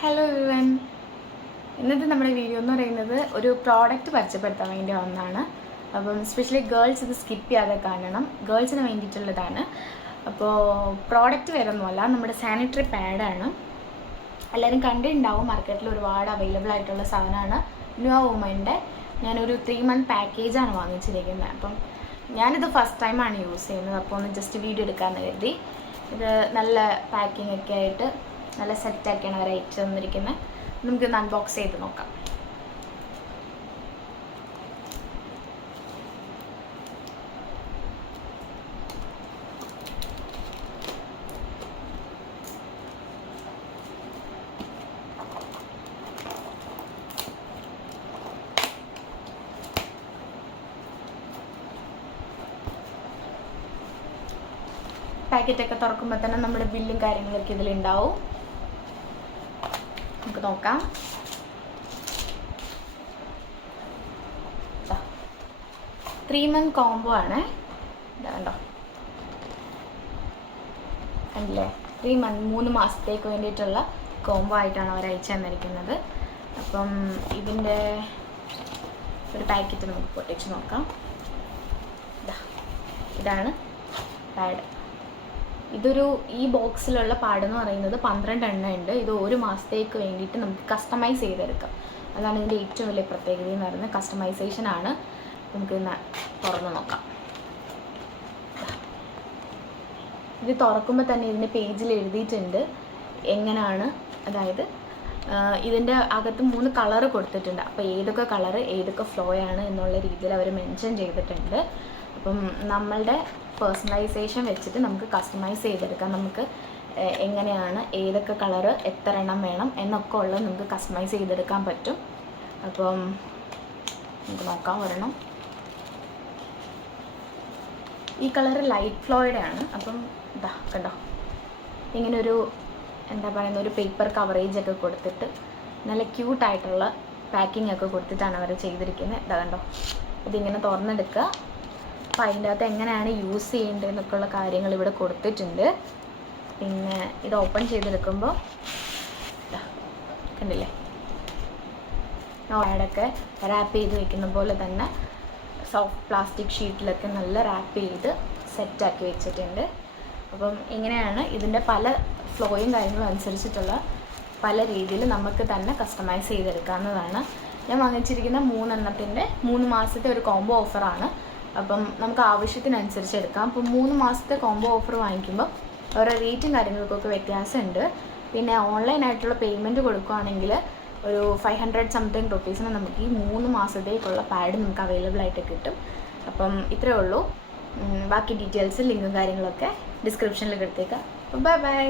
Hello everyone. ഇന്നത്തെ നമ്മുടെ video എന്ന് പറയുന്നത് ഒരു പ്രോഡക്റ്റ് പരിചയപ്പെടുത്താൻ വേണ്ടി വന്നതാണ്. അപ്പം സ്പെഷ്യലി ഗേൾസ് ഇത് സ്കിപ്പ് ചെയ്യാതെ കാണണം. ഗേൾസിന് വേണ്ടിയിട്ടുള്ളതാണ്. അപ്പോൾ പ്രോഡക്റ്റ് വേറൊന്നുമല്ല, നമ്മുടെ സാനിറ്ററി പാഡാണ്. എല്ലാവരും കണ്ടിട്ടുണ്ടാവും, മാർക്കറ്റിൽ ഒരുപാട് അവൈലബിൾ ആയിട്ടുള്ള സാധനമാണ്. ന്യൂ വുമൻ്റെ ഞാനൊരു 3 month പാക്കേജാണ് വാങ്ങിച്ചിരിക്കുന്നത്. അപ്പം ഞാനിത് ഫസ്റ്റ് ടൈമാണ് യൂസ് ചെയ്യുന്നത്. അപ്പോൾ ഒന്ന് ജസ്റ്റ് വീഡിയോ എടുക്കാമെന്ന് കരുതി. ഇത് നല്ല പാക്കിംഗ് ഒക്കെ ആയിട്ട് നല്ല സെറ്റാക്കിയാണ് അവർ അയച്ചു തന്നിരിക്കുന്നത്. നമുക്കിന്ന് അൺബോക്സ് ചെയ്ത് നോക്കാം. പാക്കറ്റൊക്കെ തുറക്കുമ്പോൾ തന്നെ നമ്മുടെ ബില്ലും കാര്യങ്ങളൊക്കെ ഇതിലുണ്ടാവും. നമുക്ക് നോക്കാം. 3 month കോംബോ ആണ്. കണ്ടോ, കണ്ടില്ലേ? 3 month 3 മാസത്തേക്ക് വേണ്ടിയിട്ടുള്ള കോംബോ ആയിട്ടാണ് അവർ അയച്ചു തന്നിരിക്കുന്നത്. അപ്പം ഇതിൻ്റെ ഒരു പാക്കറ്റ് നമുക്ക് പൊട്ടിച്ച് നോക്കാം. ഇതാണ് പാഡ്. ഇതൊരു ഈ ബോക്സിലുള്ള പാടെന്ന് പറയുന്നത് 12 എണ്ണം ഉണ്ട്. ഇത് 1 മാസത്തേക്ക് വേണ്ടിയിട്ട് നമുക്ക് കസ്റ്റമൈസ് ചെയ്തെടുക്കാം. അതാണ് ഇതിൻ്റെ ഏറ്റവും വലിയ പ്രത്യേകത എന്ന് പറയുന്നത്. കസ്റ്റമൈസേഷനാണ്. നമുക്ക് തുറന്ന് നോക്കാം. ഇത് തുറക്കുമ്പോൾ തന്നെ ഇതിൻ്റെ പേജിൽ എഴുതിയിട്ടുണ്ട് എങ്ങനെയാണ്, അതായത് ഇതിൻ്റെ അകത്ത് 3 കളറ് കൊടുത്തിട്ടുണ്ട്. അപ്പോൾ ഏതൊക്കെ കളറ് ഏതൊക്കെ ഫ്ലോ ആണ് എന്നുള്ള രീതിയിൽ അവർ മെൻഷൻ ചെയ്തിട്ടുണ്ട്. അപ്പം നമ്മളുടെ പേഴ്സണലൈസേഷൻ വെച്ചിട്ട് നമുക്ക് കസ്റ്റമൈസ് ചെയ്തെടുക്കാം. നമുക്ക് എങ്ങനെയാണ്, ഏതൊക്കെ കളറ് എത്ര എണ്ണം വേണം എന്നൊക്കെ ഉള്ളത് നമുക്ക് കസ്റ്റമൈസ് ചെയ്തെടുക്കാൻ പറ്റും. അപ്പം നമുക്ക് നോക്കാം ഒരെണ്ണം. ഈ കളറ് ലൈറ്റ് ഫ്ലോയുടെ ആണ്. അപ്പം ഇതാ കണ്ടോ, ഇങ്ങനൊരു എന്താ പറയുന്ന ഒരു പേപ്പർ കവറേജ് ഒക്കെ കൊടുത്തിട്ട് നല്ല ക്യൂട്ടായിട്ടുള്ള പാക്കിംഗ് ഒക്കെ കൊടുത്തിട്ടാണ് അവർ ചെയ്തിരിക്കുന്നത്. ഇതാ കണ്ടോ, ഇതിങ്ങനെ തുറന്നെടുക്കുക. അപ്പോൾ അതിൻ്റെ അകത്ത് എങ്ങനെയാണ് യൂസ് ചെയ്യേണ്ടതെന്നൊക്കെ ഉള്ള കാര്യങ്ങൾ ഇവിടെ കൊടുത്തിട്ടുണ്ട്. പിന്നെ ഇത് ഓപ്പൺ ചെയ്തെടുക്കുമ്പോൾ കണ്ടില്ലേ, പാഡൊക്കെ റാപ്പ് ചെയ്ത് വെക്കുന്ന പോലെ തന്നെ സോഫ്റ്റ് പ്ലാസ്റ്റിക് ഷീറ്റിലൊക്കെ നല്ല റാപ്പ് ചെയ്ത് സെറ്റാക്കി വെച്ചിട്ടുണ്ട്. അപ്പം ഇങ്ങനെയാണ് ഇതിൻ്റെ പല ഫ്ലോയും കാര്യങ്ങളും അനുസരിച്ചിട്ടുള്ള പല രീതിയിൽ നമുക്ക് തന്നെ കസ്റ്റമൈസ് ചെയ്തെടുക്കാവുന്നതാണ്. ഞാൻ വാങ്ങിച്ചിരിക്കുന്ന 3 എണ്ണത്തിൻ്റെ 3 മാസത്തെ ഒരു കോംബോ ഓഫറാണ്. അപ്പം നമുക്ക് ആവശ്യത്തിനനുസരിച്ച് എടുക്കാം. അപ്പം 3 മാസത്തെ കോംബോ ഓഫർ വാങ്ങിക്കുമ്പോൾ ഓരോ റേറ്റും കാര്യങ്ങൾക്കൊക്കെ വ്യത്യാസമുണ്ട്. പിന്നെ ഓൺലൈനായിട്ടുള്ള പേയ്മെൻറ്റ് കൊടുക്കുകയാണെങ്കിൽ ഒരു 500 സംതിങ് റുപ്പീസിന് നമുക്ക് ഈ 3 മാസത്തേക്കുള്ള പാഡ് നമുക്ക് അവൈലബിൾ ആയിട്ട് കിട്ടും. അപ്പം ഇത്രയേ ഉള്ളൂ. ബാക്കി ഡീറ്റെയിൽസ് ലിങ്കും കാര്യങ്ങളൊക്കെ ഡിസ്ക്രിപ്ഷനിൽ കൊടുത്തേക്കാം. Bye bye.